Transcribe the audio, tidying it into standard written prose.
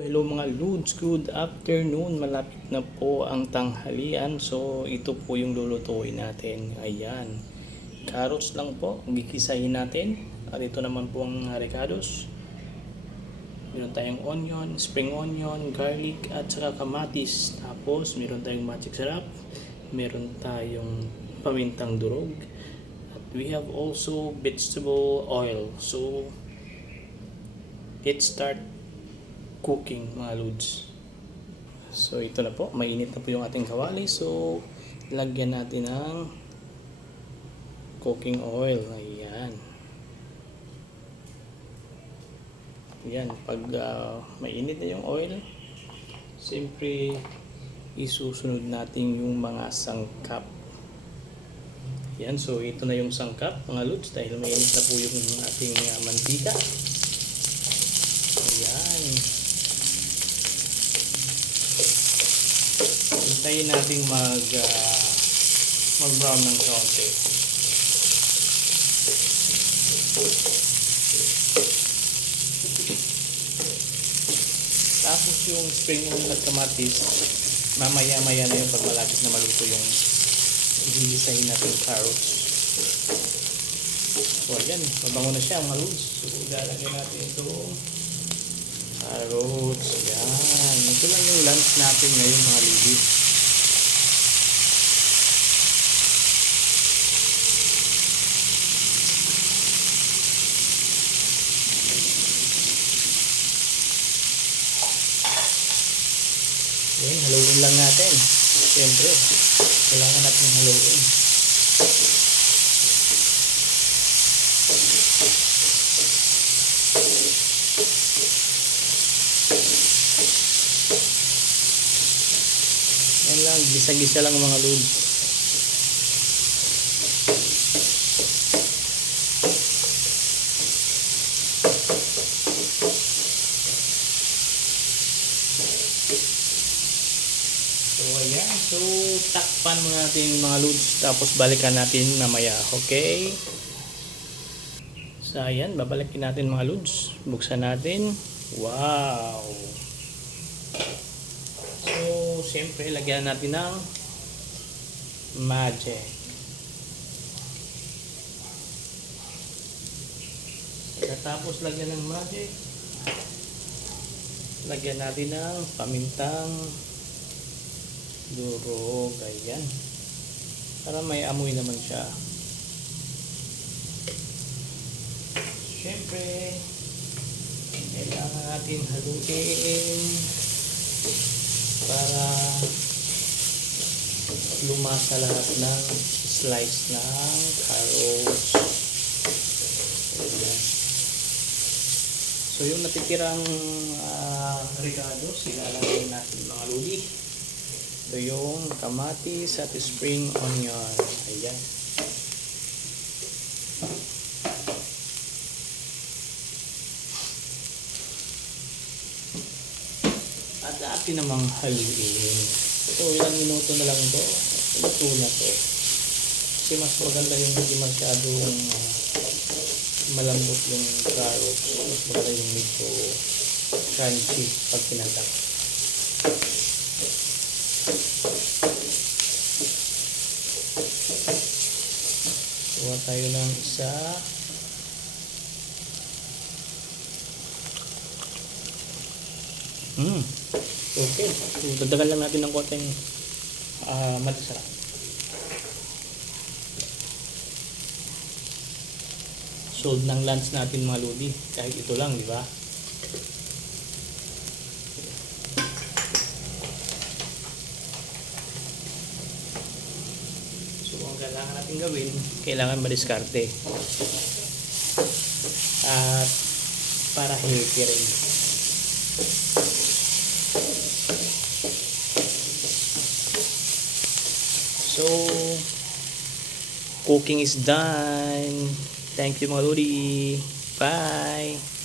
Hello mga Lods, good afternoon. Malapit na po ang tanghalian. So ito po yung lulutuin natin. Ayan. Carrots lang po, gigisahin natin. At ito naman po ang ricados. Meron tayong onion, spring onion, garlic at saka kamatis. Tapos meron tayong magic sarap. Meron tayong pamintang durog. At we have also vegetable oil. So let's start cooking mga lods. So ito na po, mainit na po yung ating kawali. So lagyan natin ng cooking oil. Ayan. Ayan, pag mainit na yung oil, siyempre isusunod natin yung mga sangkap. Ayan, so ito na yung sangkap mga lods dahil mainit na po yung ating mantika. Ayan. Hintayin natin mag-brown ng kaunti. Tapos yung spring onion at kamatis, mamaya-maya na yung pag malapit na maluto yung gigisahin natin carrots. So ayan, mabango na siya mga lods. So ilalagay natin ito carrots. Ayan, ito lang yung lunch natin ngayon mga lidi. Ayan, haluin lang natin. Siyempre, kailangan natin haluin. Ayan lang, gisa-gisa lang mga lods. So ayan, so takpan mo natin mga lods, tapos balikan natin mamaya, okay? So ayan, babalikin natin mga lods, buksan natin. Wow! So siyempre lagyan natin ng magic. Tapos lagyan ng magic, lagyan natin ng pamintang durog. Ayan, para may amoy naman siya. Siyempre kailangan natin haluin para lumasa lahat ng slice ng carrots. Ayan. So yung natitirang ricados, ilalagay natin mga lodi. Ito yung kamatis at spring onion. Ayan. At atin namang haluin. So ilang minuto na lang ito. Luto na to. Kasi mas maganda yung hindi masyadong malambot yung carrots. Mas maganda yung medyo crunchy pag pinantak. Kuha tayo ng isa. Okay. So, dagdagan lang natin ng konting matisarap. Sold ng lunch natin mga lodi. Kahit ito lang, di ba? So, ang kailangan natin gawin, kailangan madiskarte. At para healthy rin. So, cooking is done. Thank you mga lodi. Bye!